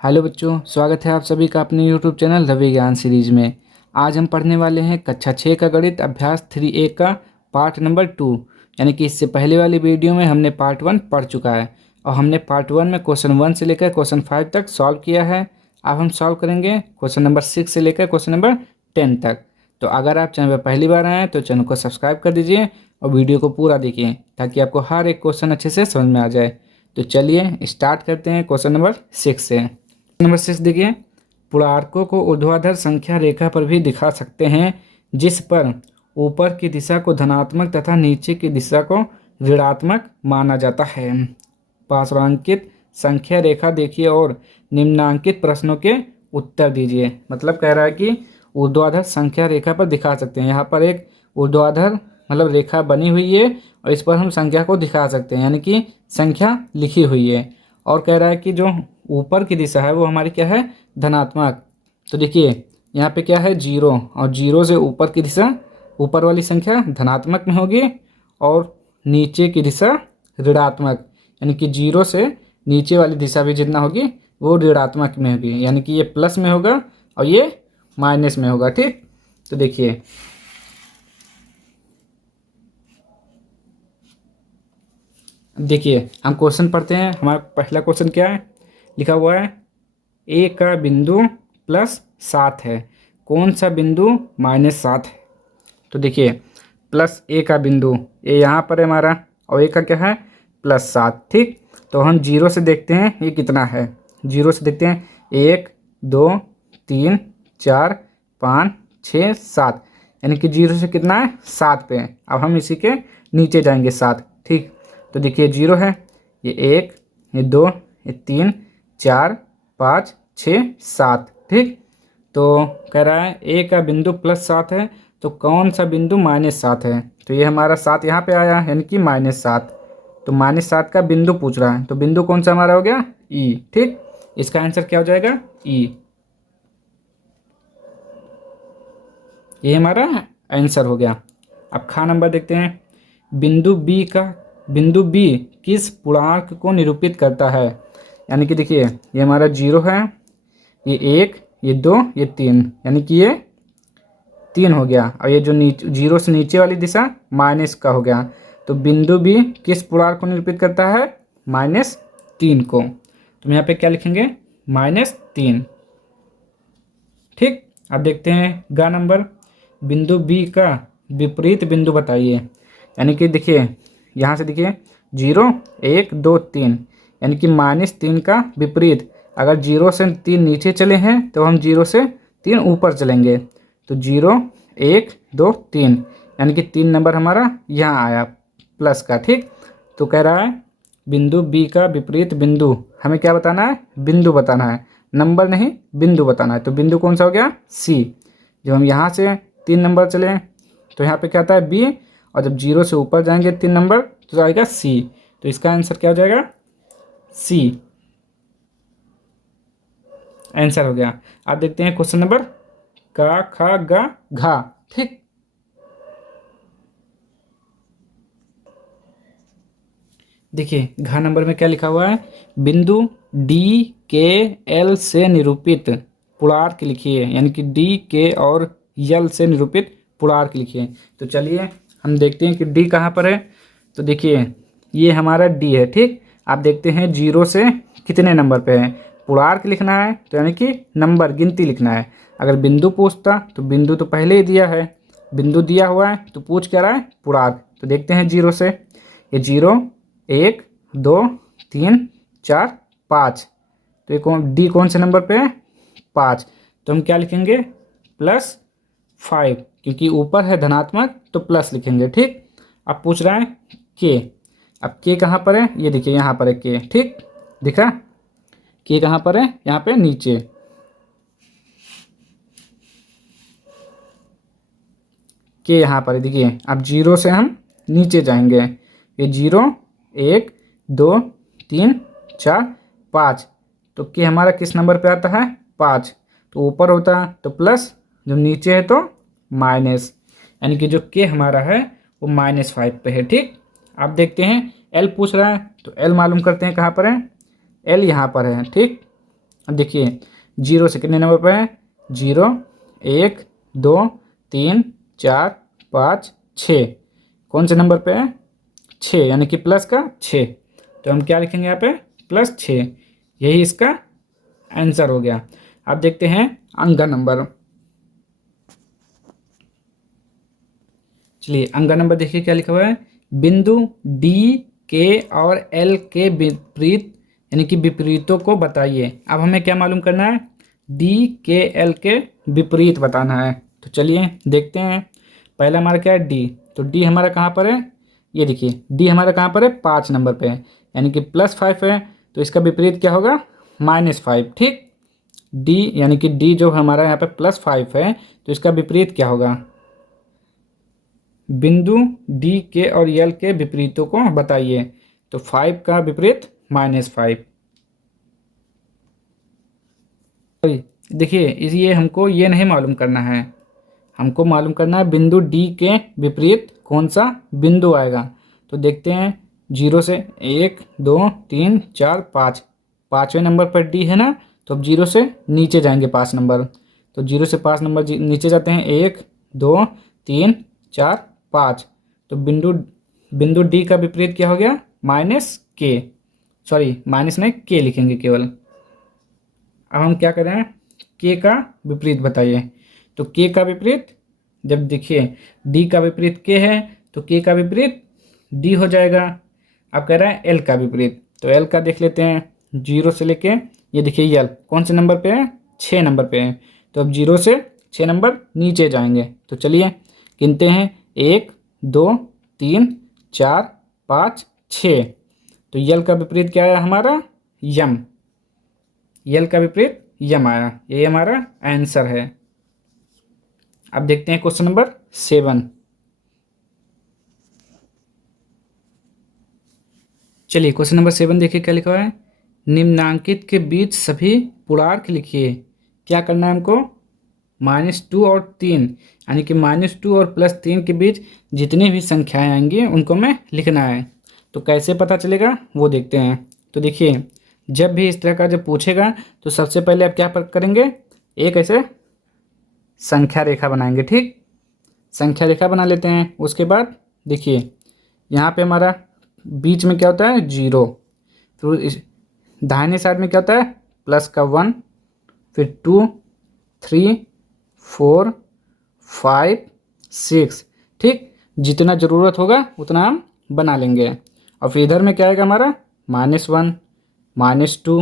Hello बच्चों, स्वागत है आप सभी का अपने यूट्यूब चैनल द विज्ञान सीरीज में। आज हम पढ़ने वाले हैं कक्षा 6 का गणित अभ्यास 3A का पार्ट नंबर 2। यानी कि इससे पहले वाली वीडियो में हमने पार्ट 1 पढ़ चुका है और हमने पार्ट 1 में क्वेश्चन 1 से लेकर क्वेश्चन 5 तक सॉल्व किया है। अब हम सॉल्व करेंगे क्वेश्चन नंबर 6 से लेकर क्वेश्चन नंबर 10 तक। तो अगर आप चैनल पर पहली बार आए हैं तो चैनल को सब्सक्राइब कर दीजिए और वीडियो को पूरा देखिए ताकि आपको हर एक क्वेश्चन अच्छे से समझ में आ जाए। तो चलिए स्टार्ट करते हैं क्वेश्चन नंबर 6 से। नंबर 6 देखिए, पूर्णांकों को ऊर्ध्वाधर संख्या रेखा पर भी दिखा सकते हैं जिस पर ऊपर की दिशा को धनात्मक तथा नीचे की दिशा को ऋणात्मक माना जाता है। पार्श्वांकित संख्या रेखा देखिए और निम्नांकित प्रश्नों के उत्तर दीजिए। मतलब कह रहा है कि ऊर्ध्वाधर संख्या रेखा पर दिखा सकते हैं। यहाँ पर एक ऊर्ध्वाधर मतलब रेखा बनी हुई है और इस पर हम संख्या को दिखा सकते हैं, यानी कि संख्या लिखी हुई है। और कह रहा है कि जो ऊपर की दिशा है वो हमारी क्या है, धनात्मक। तो देखिए यहाँ पे क्या है, 0, और 0 से ऊपर की दिशा, ऊपर वाली संख्या धनात्मक में होगी और नीचे की दिशा ऋणात्मक, यानी कि 0 से नीचे वाली दिशा भी जितना होगी वो ऋणात्मक में होगी, यानी कि ये प्लस में होगा और ये माइनस में होगा। ठीक, तो देखिए हम क्वेश्चन पढ़ते हैं। हमारा पहला क्वेश्चन क्या है, लिखा हुआ है ए का बिंदु +7 है, कौन सा बिंदु -7 है। तो देखिए प्लस ए का बिंदु, ए यहाँ पर है हमारा और ए का क्या है +7। ठीक, तो हम 0 से देखते हैं ये कितना है। 0 से देखते हैं 1 2 3 4 5 6 7, यानी कि 0 से कितना है 7 पे। अब हम इसी के नीचे जाएंगे 7। ठीक, तो देखिए 0 है, ये 1 ये 2 ये 3 4 5 6 7। ठीक, तो कह रहा है ए का बिंदु +7 है तो कौन सा बिंदु -7 है। तो ये हमारा 7 यहाँ पे आया, यानी कि -7। तो -7 का बिंदु पूछ रहा है, तो बिंदु कौन सा हमारा हो गया, ई। ठीक, इसका आंसर क्या हो जाएगा, ई। ये हमारा आंसर हो गया। अब खा नंबर देखते हैं, बिंदु बी किस पूर्णांक को निरूपित करता है। यानी कि देखिए ये हमारा 0 है, ये 1 ये 2 ये 3, यानी कि ये 3 हो गया। और ये जो 0 से नीचे वाली दिशा माइनस का हो गया। तो बिंदु बी किस पूर्णांक को निरूपित करता है, -3 को। तो यहाँ पे क्या लिखेंगे, -3। ठीक, अब देखते हैं गा नंबर, बिंदु बी का विपरीत बिंदु बताइए। यानी कि देखिए यहाँ से देखिए 0 1 2 3, यानी कि -3 का विपरीत। अगर 0 से 3 नीचे चले हैं तो हम 0 से 3 ऊपर चलेंगे। तो 0 1 2 3, यानी कि 3 नंबर हमारा यहाँ आया प्लस का। ठीक, तो कह रहा है बिंदु बी का विपरीत बिंदु, हमें क्या बताना है, बिंदु बताना है, नंबर नहीं बिंदु बताना है। तो बिंदु कौन सा हो गया, सी। जब हम यहाँ से 3 नंबर चले तो यहाँ पे क्या आता है, बी, और जब 0 से ऊपर जाएंगे 3 नंबर तो आएगा सी। तो इसका आंसर क्या हो जाएगा, सी। आंसर हो गया। अब देखते हैं क्वेश्चन नंबर का खा गा घा। ठीक, देखिए घा नंबर में क्या लिखा हुआ है, बिंदु डी के एल से निरूपित पूर्णांक लिखिए। यानी कि डी के और एल से निरूपित पूर्णांक लिखिए। तो चलिए हम देखते हैं कि डी कहाँ पर है। तो देखिए ये हमारा डी है। ठीक, आप देखते हैं 0 से कितने नंबर पे है, पूर्णांक लिखना है तो यानी कि नंबर गिनती लिखना है। अगर बिंदु पूछता तो बिंदु तो पहले ही दिया है, बिंदु दिया हुआ है तो पूछ क्या रहा है, पूर्णांक। तो देखते हैं 0 से, ये 0 1 2 3 4 5, तो ये डी कौन से नंबर पे है, 5। तो हम क्या लिखेंगे, +5, क्योंकि ऊपर है धनात्मक तो प्लस लिखेंगे। ठीक, अब पूछ रहा है के। अब के कहाँ पर है, ये देखिए यहाँ पर है के। ठीक, दिखा के कहाँ पर है, यहाँ पे नीचे। के यहाँ पर है, देखिए अब 0 से हम नीचे जाएंगे, ये 0 1 2 3 4 5, तो के हमारा किस नंबर पे आता है, 5। तो ऊपर होता है तो प्लस, जब नीचे है तो माइनस, यानी कि जो के हमारा है वो -5 पे है। ठीक, आप देखते हैं एल पूछ रहा है तो एल मालूम करते हैं कहाँ पर है, एल यहाँ पर है। ठीक, अब देखिए 0 से कितने नंबर पे है, 0 1 2 3 4 5 6, कौन से नंबर पे है, 6, यानी कि प्लस का 6। तो हम क्या लिखेंगे यहाँ पे, +6, यही इसका आंसर हो गया। अब देखते हैं अंक नंबर। चलिए अंक नंबर देखिए क्या लिखा हुआ है, बिंदु डी के और एल के विपरीत यानी कि विपरीतों को बताइए। अब हमें क्या मालूम करना है, डी के एल के विपरीत बताना है। तो चलिए देखते हैं। पहला हमारा क्या है, डी। तो डी हमारा कहाँ पर है, ये देखिए डी हमारा कहाँ पर है, 5 नंबर पे है, यानी कि +5 है। तो इसका विपरीत क्या होगा, -5। ठीक, डी यानी कि डी जो हमारा यहाँ पे +5 है, तो इसका विपरीत क्या होगा, बिंदु डी के और यल के विपरीतों को बताइए। तो 5 का विपरीत -5। देखिए ये हमको ये नहीं मालूम करना है, हमको मालूम करना है बिंदु डी के विपरीत कौन सा बिंदु आएगा। तो देखते हैं 0 से 1 2 3 4 5, 5वें नंबर पर डी है ना, तो अब 0 से नीचे जाएंगे 5 नंबर। तो 0 से 5 नंबर नीचे जाते हैं, 1 2 3 4 5। तो बिंदु बिंदु डी का विपरीत क्या हो गया, -k, सॉरी माइनस नहीं के लिखेंगे केवल। अब हम क्या करें, के का विपरीत बताइए। तो के का विपरीत, जब देखिए डी का विपरीत के है, तो के का विपरीत डी हो जाएगा। अब कह रहा है एल का विपरीत, तो एल का देख लेते हैं। 0 से लेके ये देखिए एल कौन से नंबर पे है, 6 नंबर पे है। तो अब 0 से 6 नंबर नीचे जाएंगे। तो चलिए गिनते हैं, 1 2 3 4 5 6। तो यल का विपरीत क्या आया हमारा, यम। यल का विपरीत यम आया, यही हमारा आंसर है। अब देखते हैं क्वेश्चन नंबर 7। चलिए क्वेश्चन नंबर 7 देखिए क्या लिखा हुआ है, निम्नांकित के बीच सभी पूर्णांक लिखिए। क्या करना है हमको, -2 और 3, यानी कि -2 और +3 के बीच जितनी भी संख्याएं आएंगी उनको हमें लिखना है। तो कैसे पता चलेगा वो देखते हैं। तो देखिए जब भी इस तरह का जब पूछेगा, तो सबसे पहले आप क्या करेंगे, एक ऐसे संख्या रेखा बनाएंगे। ठीक, संख्या रेखा बना लेते हैं। उसके बाद देखिए यहाँ पे हमारा बीच में क्या होता है, 0। तो इस दाहिने साइड में क्या होता है, +1, फिर 2 3 4 5 6। ठीक, जितना ज़रूरत होगा उतना हम बना लेंगे। और फिर इधर में क्या आएगा हमारा, -1 -2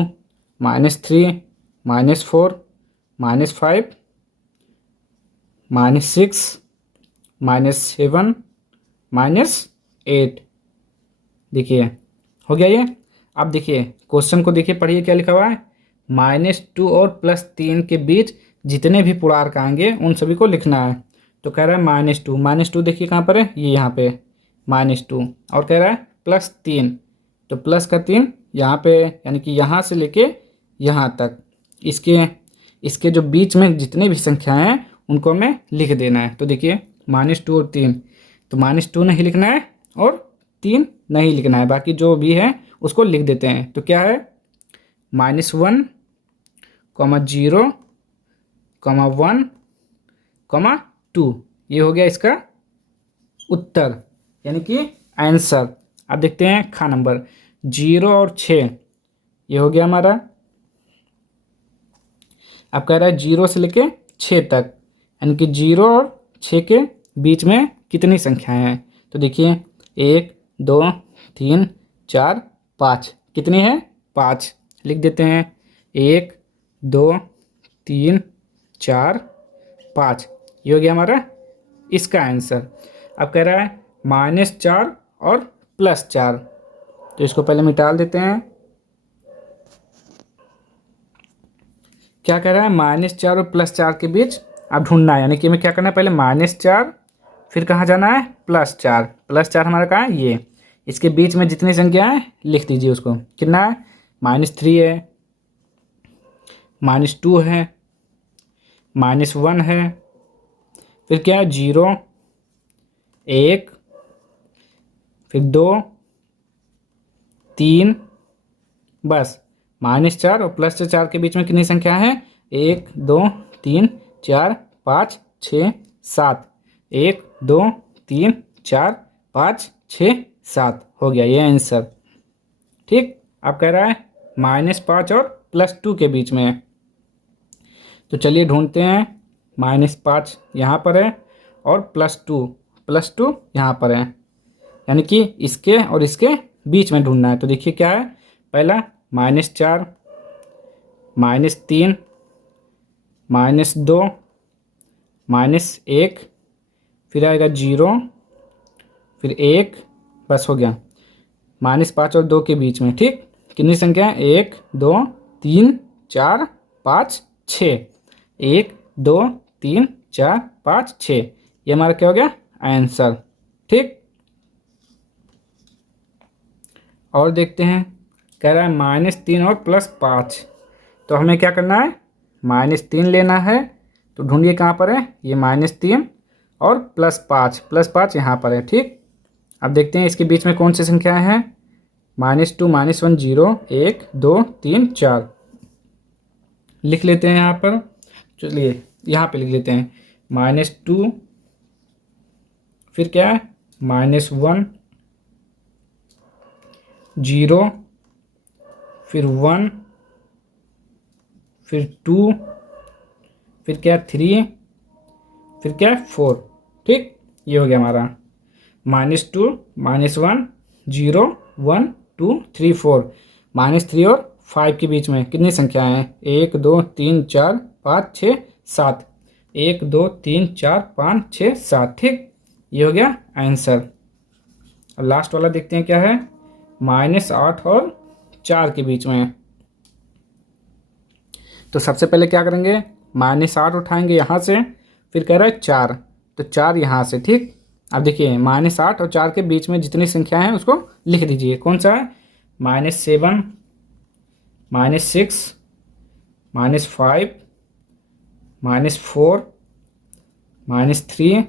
-3 -4 -5 -6 -7 -8। देखिए हो गया ये। अब देखिए क्वेश्चन को देखिए, पढ़िए क्या लिखा हुआ है, -2 और +3 के बीच जितने भी पूर्णांक आएंगे उन सभी को लिखना है। तो कह रहा है -2 देखिए कहाँ पर है, ये यहाँ पे -2। और कह रहा है +3, तो प्लस का 3 यहाँ पे, यानी कि यहाँ से लेके यहाँ तक इसके इसके जो बीच में जितने भी संख्याएं हैं उनको हमें लिख देना है। तो देखिए -2 और 3, तो -2 नहीं लिखना है और 3 नहीं लिखना है, बाकी जो भी है उसको लिख देते हैं। तो क्या है, -1 0 1 2, ये हो गया इसका उत्तर यानी कि आंसर। अब देखते हैं खा नंबर 0 और 6, ये हो गया हमारा। अब कह रहा है 0 से लेके 6 तक, यानी कि 0 और 6 के बीच में कितनी संख्याएं हैं। तो देखिए 1 2 3 4 5, कितनी है, 5 लिख देते हैं। 1 2 3 4 5, ये हो गया हमारा इसका आंसर। अब कह रहा है -4 और +4, तो इसको पहले मिटा देते हैं। क्या कह रहा है, -4 और +4 के बीच अब ढूंढना है, यानी कि हमें क्या करना है, पहले -4, फिर कहाँ जाना है, +4। +4 हमारा कहाँ है, ये इसके बीच में जितनी संख्या है लिख दीजिए उसको। कितना है, -3 है, -2 है, -1 है, फिर क्या है 0 1, फिर 2 3, बस -4 और +4 के बीच में कितनी संख्या है? 1 2 3 4 5 6 7। 1 2 3 4 5 6 7 हो गया ये आंसर। ठीक, अब कह रहा है -5 और +2 के बीच में है। तो चलिए ढूंढते हैं। -5 यहाँ पर है और +2 यहाँ पर है, यानी कि इसके और इसके बीच में ढूंढना है। तो देखिए क्या है, पहला -4 -3 -2 -1, फिर आएगा 0, फिर 1, बस हो गया। -5 और 2 के बीच में। ठीक, कितनी संख्या है? 1 2 3 4 5 6। 1 2 3 4 5 6, ये हमारा क्या हो गया? आंसर। ठीक, और देखते हैं। कह रहा है -3 और +5। तो हमें क्या करना है? -3 लेना है। तो ढूंढिए कहाँ पर है ये -3 और +5 यहाँ पर है। ठीक, अब देखते हैं इसके बीच में कौन सी संख्याएं हैं। -2 -1 0 1 2 3 4 लिख लेते हैं यहाँ पर। चलिए यहाँ पे लिख लेते हैं -2, फिर क्या है -1 0, फिर 1, फिर 2, फिर क्या 3, फिर क्या 4। ठीक, ये हो गया हमारा -2 -1 0 1 2 3 4। -3 और 5 के बीच में कितनी संख्याएं हैं? 1 2 3 4 5 6 7। 1 2 3 4 5 6 7। ठीक, ये हो गया आंसर। अब लास्ट वाला देखते हैं क्या है। -8 और 4 के बीच में। तो सबसे पहले क्या करेंगे, -8 उठाएंगे यहाँ से, फिर कह रहा है 4, तो 4 यहाँ से। ठीक, अब देखिए -8 और 4 के बीच में जितनी संख्या है उसको लिख दीजिए। कौन सा है? -7 -6 -5 -4 -3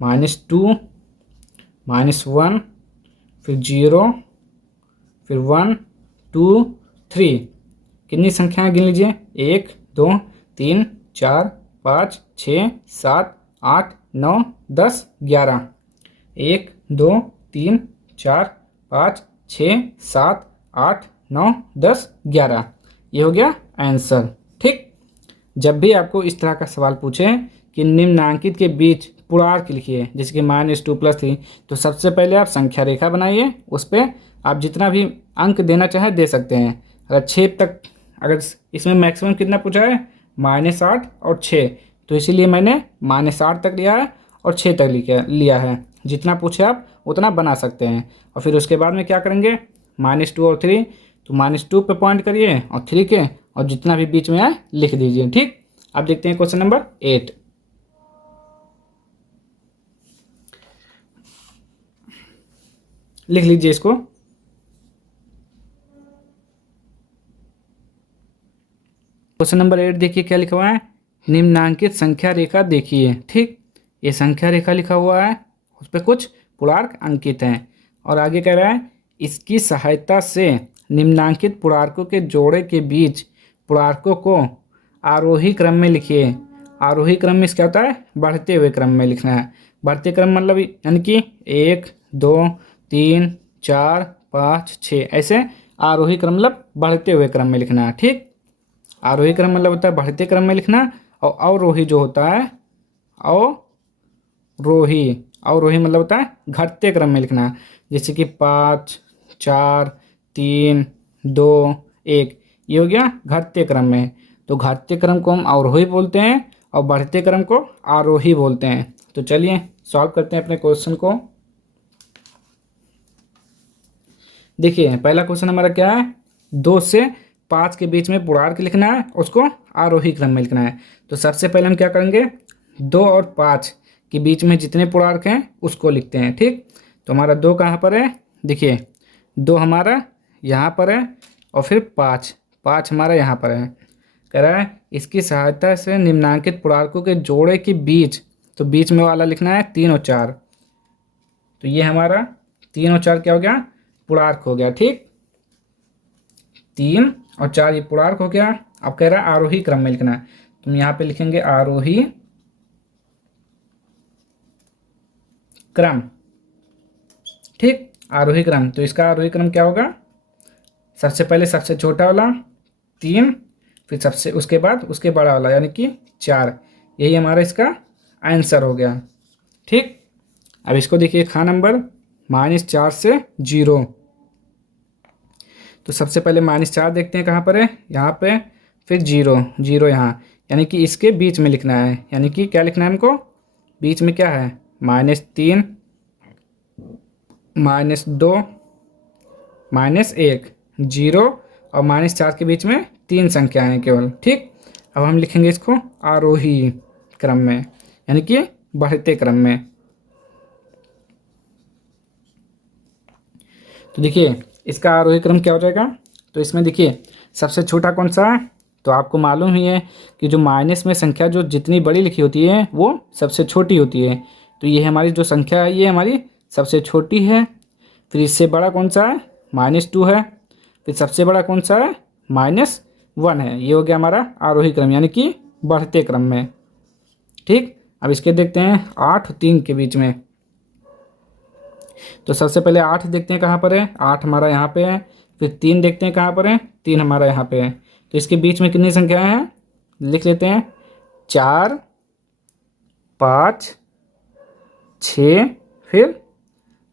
-2 -1, फिर 0, फिर 1 2 3। कितनी संख्याएं गिन लीजिए? 1 2 3 4 5 6 7 8 9 10 11। 1 2 3 4 5 6 7 8 9 10 11, ये हो गया आंसर। ठीक, जब भी आपको इस तरह का सवाल पूछे कि निम्नांकित के बीच पूर्णांक लिखिए, जैसे कि -2 +3, तो सबसे पहले आप संख्या रेखा बनाइए। उस पर आप जितना भी अंक देना चाहें दे सकते हैं। अगर 6 तक, अगर इसमें मैक्सिमम कितना पूछा है -8 और 6, तो इसीलिए मैंने -8 तक लिया है और 6 तक लिया है। जितना पूछे आप उतना बना सकते हैं। और फिर उसके बाद में क्या करेंगे, -2 और 3, तो -2 पे पॉइंट करिए और 3 के, और जितना भी बीच में आए लिख दीजिए। ठीक, अब देखते हैं क्वेश्चन नंबर 8। लिख लीजिए इसको। क्वेश्चन नंबर 8 देखिए क्या लिखा हुआ है, निम्नांकित संख्या रेखा देखिए। ठीक, ये संख्या रेखा लिखा हुआ है, उस पर कुछ पूर्णांक अंकित हैं, और आगे कह रहा है इसकी सहायता से निम्नांकित पूर्णांकों के जोड़े के बीच पूर्णांकों को आरोही क्रम में लिखिए। आरोही क्रम में क्या होता है? बढ़ते हुए क्रम में लिखना है। बढ़ते क्रम मतलब यानी कि 1 2 3 4 5 6, ऐसे आरोही क्रम मतलब बढ़ते हुए क्रम में लिखना है। ठीक, आरोही क्रम मतलब होता है बढ़ते क्रम में लिखना, और अवरोही जो होता है अवरोही, अवरोही मतलब होता है घटते क्रम में लिखना। जैसे कि 5 4 3 2 1, ये हो गया घटते क्रम में। तो घटते क्रम को हम अवरोही बोलते हैं और बढ़ते क्रम को आरोही बोलते हैं। तो चलिए सॉल्व करते हैं अपने क्वेश्चन को। देखिए पहला क्वेश्चन हमारा क्या है, 2 से 5 के बीच में पूर्णांक लिखना है, उसको आरोही क्रम में लिखना है। तो सबसे पहले हम क्या करेंगे, 2 और 5 के बीच में जितने पूर्णांक हैं उसको लिखते हैं। ठीक, तो हमारा 2 कहाँ पर है, देखिए 2 हमारा यहाँ पर है, और फिर 5 हमारा यहाँ पर है। कह रहा है इसकी सहायता से निम्नांकित पूर्णांकों के जोड़े के बीच, तो बीच में वाला लिखना है 3 और 4। तो ये हमारा 3 और 4 क्या हो गया, पूर्णांक हो गया। ठीक, 3 और 4 ये पूर्णांक हो गया। अब कह रहा है आरोही क्रम में लिखना है, तो हम यहाँ पे लिखेंगे आरोही क्रम। ठीक, आरोही क्रम, तो इसका आरोही क्रम क्या होगा, सबसे पहले सबसे छोटा वाला 3, फिर सबसे उसके बाद उसके बड़ा वाला यानी कि 4। यही हमारा इसका आंसर हो गया। ठीक, अब इसको देखिए खा नंबर -4 से 0। तो सबसे पहले -4 देखते हैं कहाँ पर है, यहाँ पे, फिर 0 0 यहाँ, यानी कि इसके बीच में लिखना है। यानी कि क्या लिखना है हमको, बीच में क्या है, -3 -2 -1, 0 और -4 के बीच में 3 संख्याएं हैं केवल। ठीक, अब हम लिखेंगे इसको आरोही क्रम में, यानी कि बढ़ते क्रम में। तो देखिए इसका आरोही क्रम क्या हो जाएगा, तो इसमें देखिए सबसे छोटा कौन सा है, तो आपको मालूम ही है कि जो माइनस में संख्या जो जितनी बड़ी लिखी होती है वो सबसे छोटी होती है। तो ये हमारी जो संख्या है ये हमारी सबसे छोटी है। फिर इससे बड़ा कौन सा है, -2 है। फिर सबसे बड़ा कौन सा है, -1 है। ये हो गया हमारा आरोही क्रम यानी कि बढ़ते क्रम में। ठीक, अब इसके देखते हैं 8 और 3 के बीच में। तो सबसे पहले 8 देखते हैं कहाँ पर है, 8 हमारा यहाँ पे है। फिर 3 देखते हैं कहाँ पर है, 3 हमारा यहाँ पे है। तो इसके बीच में कितनी संख्याएं हैं, लिख लेते हैं 4 5 6 फिर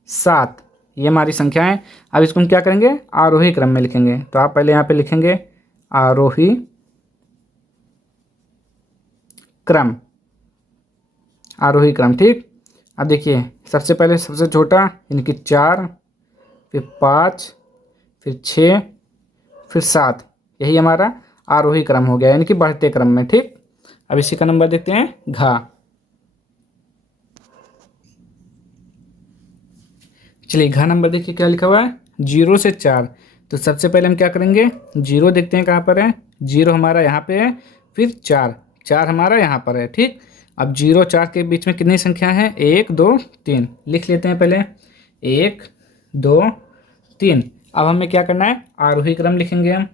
7, ये हमारी संख्याएं। अब इसको हम क्या करेंगे, आरोही क्रम में लिखेंगे। तो आप पहले यहाँ पे लिखेंगे आरोही क्रम, आरोही क्रम। ठीक, अब देखिए सबसे पहले सबसे छोटा यानी कि 4, फिर 5, फिर 6, फिर 7, यही हमारा आरोही क्रम हो गया यानी कि बढ़ते क्रम में। ठीक, अब इसी का नंबर देखते हैं घा। चलिए घा नंबर देखिए क्या लिखा हुआ है, 0 से 4। तो सबसे पहले हम क्या करेंगे, 0 देखते हैं कहाँ पर है, 0 हमारा यहाँ पे है। फिर 4 4 हमारा यहाँ पर है। ठीक, अब 0 4 के बीच में कितनी संख्या है, 1 2 3, लिख लेते हैं पहले 1 2 3। अब हमें क्या करना है, आरोही क्रम लिखेंगे हम,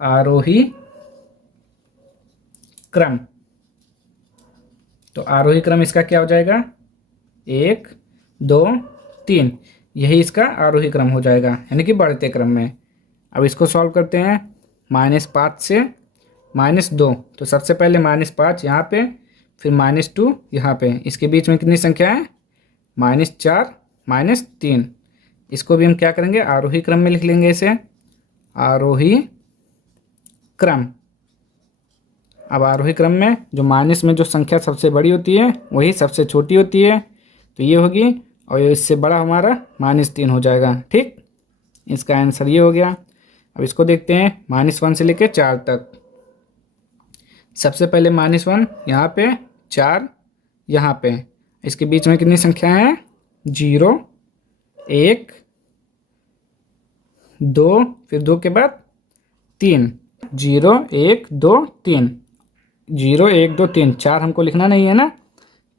आरोही क्रम। तो आरोही क्रम इसका क्या हो जाएगा, 1 2 3, यही इसका आरोही क्रम हो जाएगा यानी कि बढ़ते क्रम में। अब इसको सॉल्व करते हैं, -5 से -2। तो सबसे पहले -5 यहाँ पे, फिर -2 यहाँ पे, इसके बीच में कितनी संख्या है, -4 -3। इसको भी हम क्या करेंगे, आरोही क्रम में लिख लेंगे इसे, आरोही क्रम। अब आरोही क्रम में जो माइनस में जो संख्या सबसे बड़ी होती है वही सबसे छोटी होती है, तो ये होगी, और इससे बड़ा हमारा -3 हो जाएगा। ठीक, इसका आंसर ये हो गया। अब इसको देखते हैं -1 से लेकर 4 तक। सबसे पहले -1 यहाँ पे, 4 यहाँ पे, इसके बीच में कितनी संख्या है, 0 1 2, फिर 2 के बाद 3, 0 1 2 3, 0 1 2 3, 4 हमको लिखना नहीं है ना।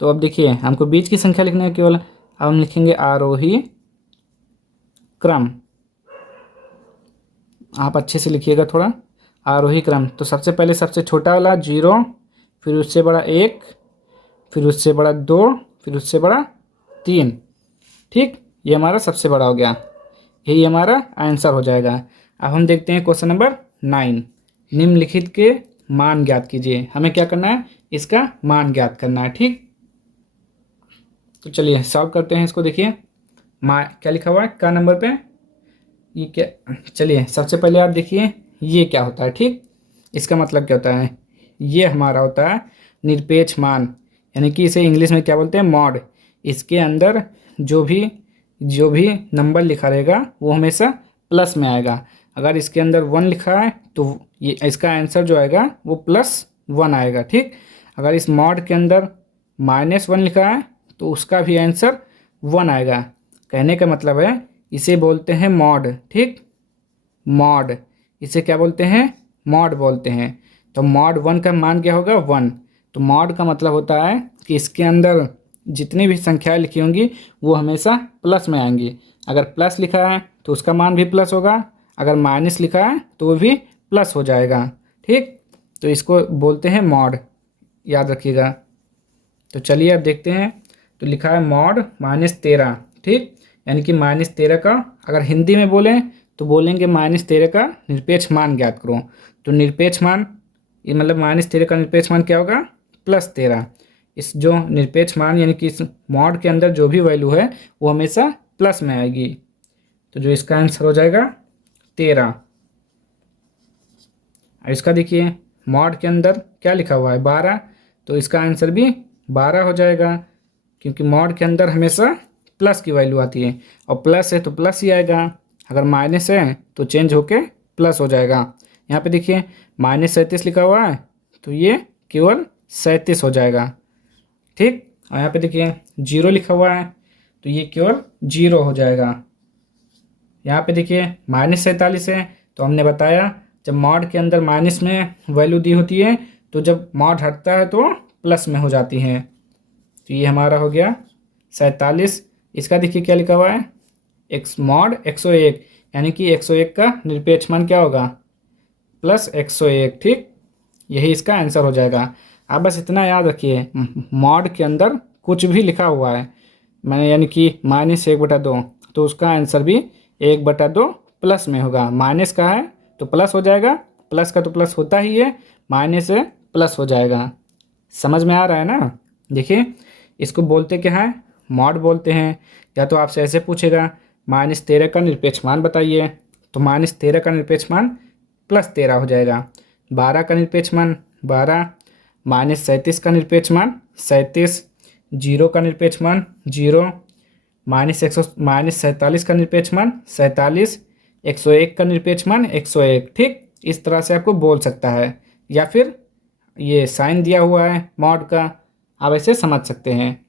तो अब देखिए हमको बीच की संख्या लिखना है केवल। अब हम लिखेंगे आरोही क्रम, आप अच्छे से लिखिएगा थोड़ा, आरोही क्रम। तो सबसे पहले सबसे छोटा वाला 0, फिर उससे बड़ा 1, फिर उससे बड़ा 2, फिर उससे बड़ा 3। ठीक, ये हमारा सबसे बड़ा हो गया, यही हमारा आंसर हो जाएगा। अब हम देखते हैं क्वेश्चन नंबर 9, निम्नलिखित के मान ज्ञात कीजिए। हमें क्या करना है, इसका मान ज्ञात करना है। ठीक, तो चलिए सॉल्व करते हैं इसको। देखिए क्या लिखा हुआ है का नंबर पे, ये क्या, चलिए सबसे पहले आप देखिए ये क्या होता है। ठीक, इसका मतलब क्या होता है, ये हमारा होता है निरपेक्ष मान, यानी कि इसे इंग्लिश में क्या बोलते हैं, मॉड। इसके अंदर जो भी नंबर लिखा रहेगा वो हमेशा प्लस में आएगा। अगर इसके अंदर 1 लिखा है तो ये इसका आंसर जो आएगा वो +1 आएगा। ठीक, अगर इस मॉड के अंदर -1 लिखा है तो उसका भी आंसर 1 आएगा। कहने का मतलब है इसे बोलते हैं मॉड। ठीक, मॉड, इसे क्या बोलते हैं, मॉड बोलते हैं। तो मॉड 1 का मान क्या होगा, 1। तो मॉड का मतलब होता है कि इसके अंदर जितनी भी संख्याएं लिखी होंगी वो हमेशा प्लस में आएंगी। अगर प्लस लिखा है तो उसका मान भी प्लस होगा, अगर माइनस लिखा है तो वो भी प्लस हो जाएगा। ठीक, तो इसको बोलते हैं मॉड, याद रखिएगा। तो चलिए अब देखते हैं। तो लिखा है मॉड -13। ठीक, यानी कि -13 का अगर हिंदी में बोलें तो बोलेंगे -13 का निरपेक्ष मान ज्ञात करो। तो निरपेक्ष मान, ये मतलब -13 का निरपेक्ष मान क्या होगा, +13। इस जो निरपेक्ष मान यानी कि इस मॉड के अंदर जो भी वैल्यू है वो हमेशा प्लस में आएगी। तो जो इसका आंसर हो जाएगा 13। और इसका देखिए मॉड के अंदर क्या लिखा हुआ है 12, तो इसका आंसर भी 12 हो जाएगा, क्योंकि मॉड के अंदर हमेशा प्लस की वैल्यू आती है, और प्लस है तो प्लस ही आएगा, अगर माइनस है तो चेंज होके प्लस हो जाएगा। यहाँ पे देखिए -37 लिखा हुआ है तो ये केवल 37 हो जाएगा। ठीक, और यहाँ पे देखिए 0 लिखा हुआ है तो ये केवल 0 हो जाएगा। यहाँ पे देखिए -47 है, तो हमने बताया जब मॉड के अंदर माइनस में वैल्यू दी होती है तो जब मॉड हटता है तो प्लस में हो जाती है। तो ये हमारा हो गया 47। इसका देखिए क्या लिखा हुआ है, एक्स मॉड 101, यानी कि 101 का निरपेक्ष मान क्या होगा, +101। ठीक, यही इसका आंसर हो जाएगा। आप बस इतना याद रखिए, मॉड के अंदर कुछ भी लिखा हुआ है मैंने, यानी कि -1/2, तो उसका आंसर भी 1/2 प्लस में होगा। माइनस का है तो प्लस हो जाएगा, प्लस का तो प्लस होता ही है, माइनस से प्लस हो जाएगा। समझ में आ रहा है ना। देखिए इसको बोलते क्या है, मॉड बोलते हैं। या तो आपसे ऐसे पूछेगा -13 का निरपेक्ष मान बताइए, तो -13 का निरपेक्ष मान +13 हो जाएगा। 12 का निरपेक्ष मान 12, -37 का निरपेक्ष मान 37, 0 का निरपेक्ष मान 0, -47 का निरपेक्ष मान 47, 101 का निरपेक्ष मान 101। ठीक, इस तरह से आपको बोल सकता है, या फिर ये साइन दिया हुआ है मॉड का, आप ऐसे समझ सकते हैं।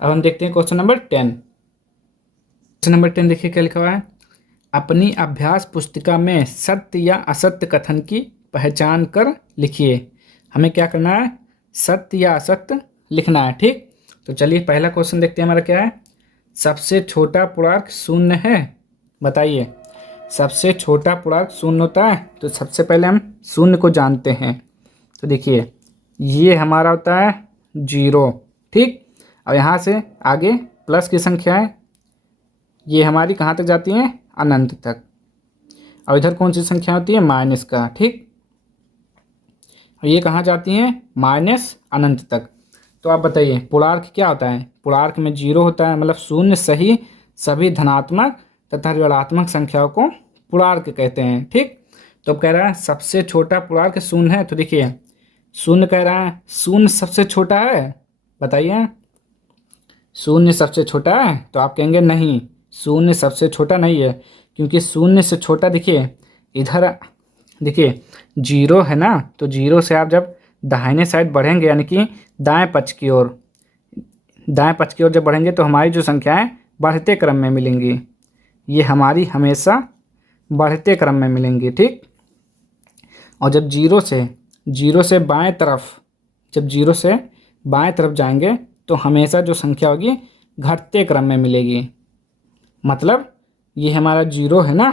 अब हम देखते हैं क्वेश्चन नंबर 10। क्वेश्चन नंबर 10 देखिए क्या लिखा हुआ है, अपनी अभ्यास पुस्तिका में सत्य या असत्य कथन की पहचान कर लिखिए। हमें क्या करना है, सत्य या असत्य लिखना है। ठीक, तो चलिए पहला क्वेश्चन देखते हैं हमारा क्या है, सबसे छोटा पूर्णांक शून्य है, बताइए। सबसे छोटा पूर्णांक शून्य होता है, तो सबसे पहले हम शून्य को जानते हैं। तो देखिए ये हमारा होता है 0। ठीक, और यहाँ से आगे प्लस की संख्याएं ये हमारी कहाँ तक जाती हैं, अनंत तक। और इधर कौन सी संख्या होती है, माइनस का। ठीक, और ये कहाँ जाती हैं, माइनस अनंत तक। तो आप बताइए पूर्णांक क्या होता है, पूर्णांक में 0 होता है, मतलब शून्य सही सभी धनात्मक तथा ऋणात्मक संख्याओं को पूर्णांक कहते हैं। ठीक, तो कह रहा है सबसे छोटा पूर्णांक शून्य है, तो देखिए शून्य कह रहा है, शून्य सबसे छोटा है, बताइए शून्य सबसे छोटा है, तो आप कहेंगे नहीं, शून्य सबसे छोटा नहीं है, क्योंकि शून्य से छोटा देखिए इधर देखिए 0 है ना, तो 0 से आप जब दाहिने साइड बढ़ेंगे यानी कि दाएं पक्ष की ओर, दाएं पक्ष की ओर जब बढ़ेंगे तो हमारी जो संख्याएं बढ़ते क्रम में मिलेंगी, ये हमारी हमेशा बढ़ते क्रम में मिलेंगी। ठीक, और जब 0 से बाएं तरफ, जब 0 से बाएं तरफ जाएंगे तो हमेशा जो संख्या होगी घटते क्रम में मिलेगी। मतलब ये हमारा 0 है ना,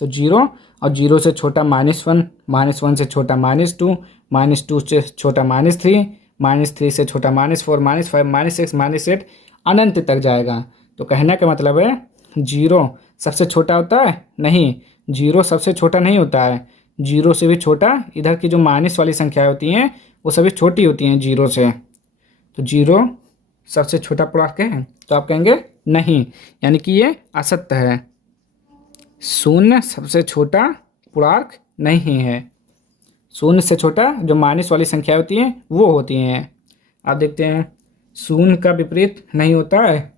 तो 0 और 0 से छोटा -1, -1 से छोटा -2, -2 से छोटा -3, -3 से छोटा -4, -5, -6, -8 अनंत तक जाएगा। तो कहने का मतलब है 0 सबसे छोटा होता है, नहीं 0 सबसे छोटा नहीं होता है, 0 से भी छोटा इधर की जो माइनस वाली संख्या होती हैं वो सभी छोटी होती हैं 0 से। तो 0 सबसे छोटा पूर्णांक है, तो आप कहेंगे नहीं, यानी कि ये असत्य है, शून्य सबसे छोटा पूर्णांक नहीं है। शून्य से छोटा जो माइनस वाली संख्या होती हैं वो होती हैं। आप देखते हैं शून्य का विपरीत नहीं होता है।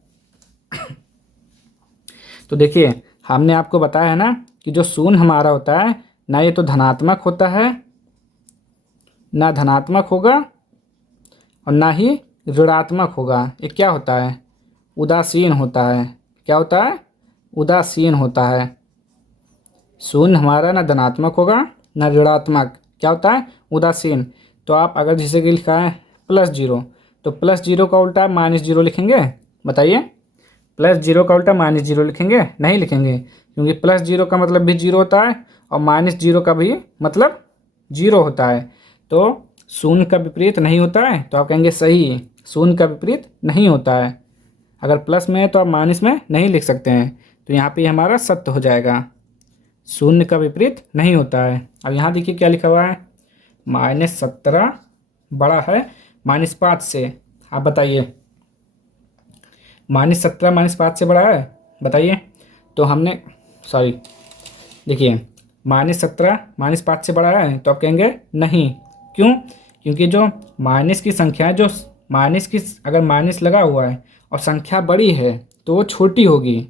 तो देखिए हमने आपको बताया है ना कि जो शून्य हमारा होता है ना, ये तो धनात्मक होता है, ना धनात्मक होगा और ना ही ऋणात्मक होगा। ये क्या होता है, उदासीन होता है। क्या होता है, उदासीन होता है। शून्य हमारा ना धनात्मक होगा ना ऋणात्मक, क्या होता है, उदासीन। तो आप अगर जैसे कि लिखा है +0, तो +0 का उल्टा -0 लिखेंगे, बताइए प्लस जीरो का उल्टा माइनस जीरो लिखेंगे? नहीं लिखेंगे, क्योंकि प्लस जीरो का मतलब भी जीरो होता है और माइनस जीरो का भी मतलब जीरो होता है। तो शून्य का विपरीत नहीं होता है, तो आप कहेंगे सही, शून्य का विपरीत नहीं होता है। अगर प्लस में है तो आप माइनस में नहीं लिख सकते हैं, तो यहाँ पे हमारा सत्य हो जाएगा, शून्य का विपरीत नहीं होता है। अब यहाँ देखिए क्या लिखा हुआ है, -17 बड़ा है -5 से। आप बताइए, -17 -5 से बड़ा है? बताइए। तो हमने सॉरी देखिए, -17 -5 से बड़ा है, तो आप कहेंगे नहीं। क्यों? क्योंकि जो माइनस की संख्या है, जो माइनस की अगर माइनस लगा हुआ है और संख्या बड़ी है तो वो छोटी होगी।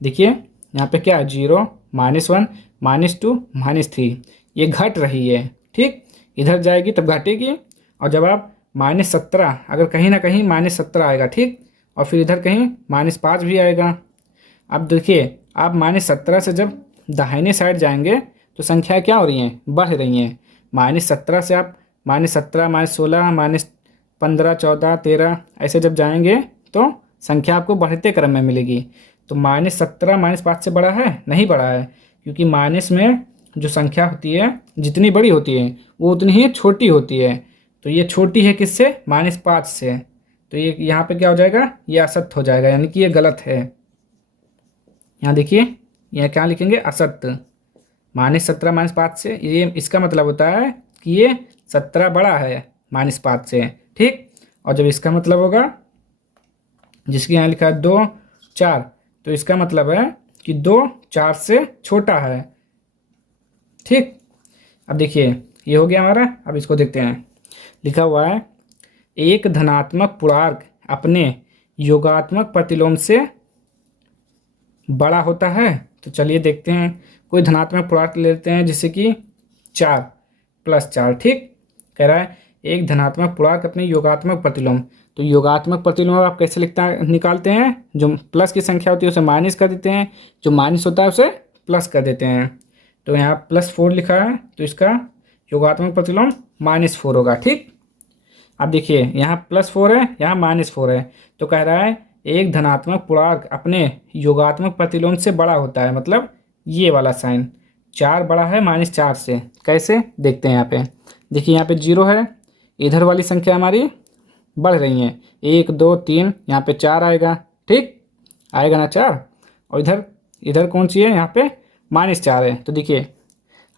देखिए यहाँ पे क्या है, 0 -1 -2 -3, ये घट रही है। ठीक, इधर जाएगी तब घटेगी, और जब आप -17 अगर कहीं ना कहीं -17 आएगा, ठीक, और फिर इधर कहीं -5 भी आएगा। अब देखिए, आप -17 से जब दाहिने साइड जाएंगे तो संख्या क्या हो रही हैं, बढ़ रही हैं। -17 से आप -17 -16 -15 14 13 ऐसे जब जाएंगे तो संख्या आपको बढ़ते क्रम में मिलेगी। तो -17 -5 से बड़ा है? नहीं बड़ा है, क्योंकि माइनस में जो संख्या होती है जितनी बड़ी होती है वो उतनी ही छोटी होती है। तो ये छोटी है किससे? -5 से। तो ये यहाँ पे क्या हो जाएगा, ये असत्य हो जाएगा, यानी कि ये गलत है। यहाँ देखिए, यहाँ क्या लिखेंगे, असत्य। -17 -5 से, ये इसका मतलब होता है कि ये 17 बड़ा है -5 से। ठीक, और जब इसका मतलब होगा, जिसके यहाँ लिखा है 2 4, तो इसका मतलब है कि 2 4 से छोटा है। ठीक, अब देखिए ये हो गया हमारा। अब इसको देखते हैं, लिखा हुआ है एक धनात्मक पूर्णांक अपने योगात्मक प्रतिलोम से बड़ा होता है। तो चलिए देखते हैं, कोई धनात्मक पूर्णांक लेते हैं, जैसे कि 4 + 4। ठीक, कह रहा है एक धनात्मक पूर्णांक अपने योगात्मक प्रतिलोम। तो योगात्मक प्रतिलोम आप कैसे निकालते हैं, जो प्लस की संख्या होती है उसे माइनस कर देते हैं, जो माइनस होता है उसे प्लस कर देते हैं। तो यहाँ +4 लिखा है, तो इसका योगात्मक प्रतिलोम -4 होगा। ठीक, अब देखिए यहाँ +4 है, यहाँ -4 है, तो कह रहा है एक धनात्मक पूर्णांक अपने योगात्मक प्रतिलोम से बड़ा होता है, मतलब ये वाला साइन। 4 बड़ा है -4 से, कैसे देखते हैं। यहाँ पे देखिए, यहाँ पे 0 है, इधर वाली संख्या हमारी बढ़ रही हैं, 1 2 3, यहाँ पे 4 आएगा। ठीक, आएगा ना 4, और इधर इधर कौन सी है, यहाँ पे -4 है। तो देखिए,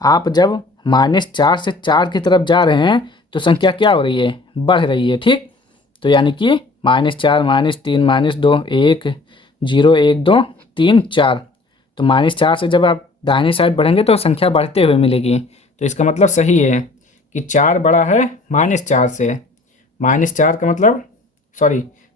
आप जब -4 से 4 की तरफ जा रहे हैं तो संख्या क्या हो रही है, बढ़ रही है। ठीक, तो यानी कि -4 -3 -2 1 0 1 2 3 4, तो -4 से जब आप दाहिनी साइड बढ़ेंगे तो संख्या बढ़ते हुए मिलेगी। तो इसका मतलब सही है कि 4 बड़ा है -4 से। -4 का मतलब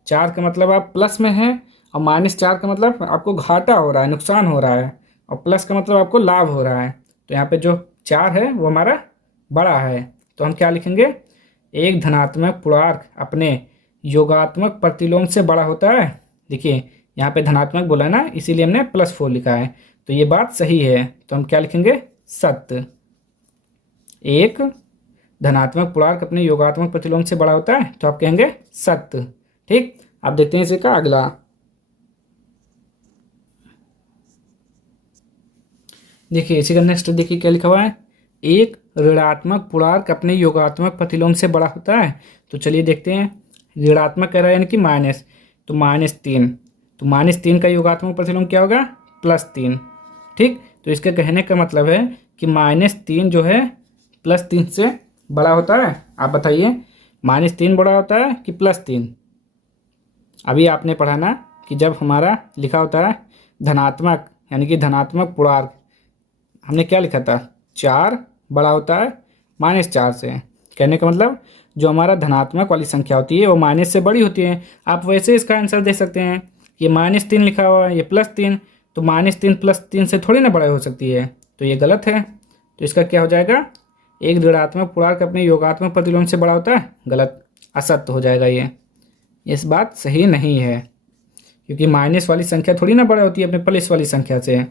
4 का मतलब आप प्लस में हैं, और -4 का मतलब आपको घाटा हो रहा है, नुकसान हो रहा है, और प्लस का मतलब आपको लाभ हो रहा है। तो यहाँ पे जो 4 है वो हमारा बड़ा है, तो हम क्या लिखेंगे, एक धनात्मक पूर्णांक अपने योगात्मक प्रतिलोम से बड़ा होता है। देखिए यहाँ पे धनात्मक बोला है ना, इसीलिए हमने +4 लिखा है, तो ये बात सही है। तो हम क्या लिखेंगे, सत्य। एक धनात्मक पूर्णांक अपने योगात्मक प्रतिलोम से बड़ा होता है, तो आप कहेंगे सत्य। ठीक, अब देखते हैं इसे का अगला। देखिए इसी का नेक्स्ट देखिए क्या लिखा हुआ है, एक ऋणात्मक पूर्णांक अपने योगात्मक प्रतिलोम से बड़ा होता है। तो चलिए देखते हैं, ऋणात्मक कह रहा है यानी कि माइनस, तो -3, तो -3 का योगात्मक प्रतिलोम क्या होगा, +3। ठीक, तो इसके कहने का मतलब है कि -3 जो है +3 से बड़ा होता है। आप बताइए, -3 बड़ा होता है कि +3? अभी आपने पढ़ा ना कि जब हमारा लिखा होता है धनात्मक, यानी कि धनात्मक पूर्णांक, हमने क्या लिखा था, 4 बड़ा होता है -4 से। कहने का मतलब जो हमारा धनात्मक वाली संख्या होती है वो माइनस से बड़ी होती है। आप वैसे इसका आंसर दे सकते हैं, ये -3 लिखा हुआ है, ये +3, तो -3 +3 से थोड़ी ना बड़ा हो सकती है, तो ये गलत है। तो इसका क्या हो जाएगा, एक ऋणात्मक पूर्णांक अपने योगात्मक प्रतिलोम से बड़ा होता है, गलत, असत्य हो जाएगा ये। इस बात सही नहीं है, क्योंकि माइनस वाली संख्या थोड़ी ना बड़ा होती है अपने प्लस वाली संख्या से,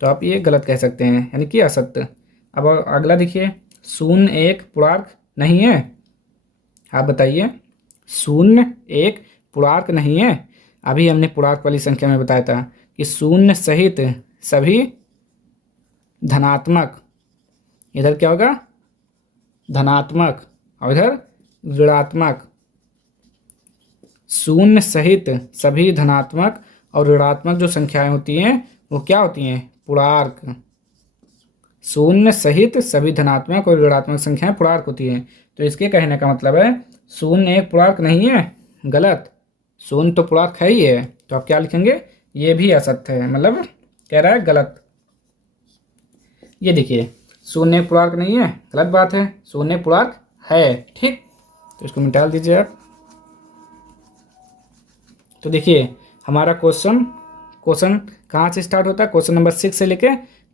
तो आप ये गलत कह सकते हैं, यानी कि असत्य। अब अगला देखिए, 0 एक पूर्णांक नहीं है। आप बताइए, 0 एक पूर्णांक नहीं है। अभी हमने पूर्णांक वाली संख्या में बताया था कि शून्य सहित सभी धनात्मक, इधर क्या होगा धनात्मक और इधर ऋणात्मक, शून्य सहित सभी धनात्मक और ऋणात्मक जो संख्याएं होती हैं वो क्या होती हैं पूर्णांक। शून्य सहित सभी धनात्मक और ऋणात्मक संख्याएं पूर्णांक होती हैं। तो इसके कहने का मतलब है शून्य एक पूर्णांक नहीं है, गलत, शून्य तो पूर्णांक है ही है। तो आप क्या लिखेंगे, ये भी असत्य है, मतलब कह रहा है गलत। ये देखिए शून्य एक पूर्णांक नहीं है, गलत बात है, शून्य पूर्णांक है, ठीक। तो इसको मिटा दीजिए आप। तो देखिए हमारा क्वेश्चन कहाँ से स्टार्ट होता है, क्वेश्चन नंबर 6 से लेके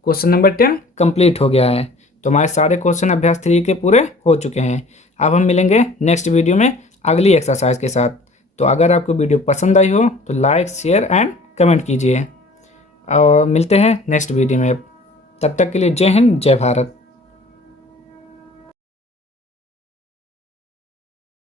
क्वेश्चन नंबर 10 कंप्लीट हो गया है। तो हमारे सारे क्वेश्चन अभ्यास 3 के पूरे हो चुके हैं। अब हम मिलेंगे नेक्स्ट वीडियो में अगली एक्सरसाइज के साथ। तो अगर आपको वीडियो पसंद आई हो तो लाइक शेयर एंड कमेंट कीजिए और मिलते हैं नेक्स्ट वीडियो में। तब तक के लिए जय हिंद जय भारत।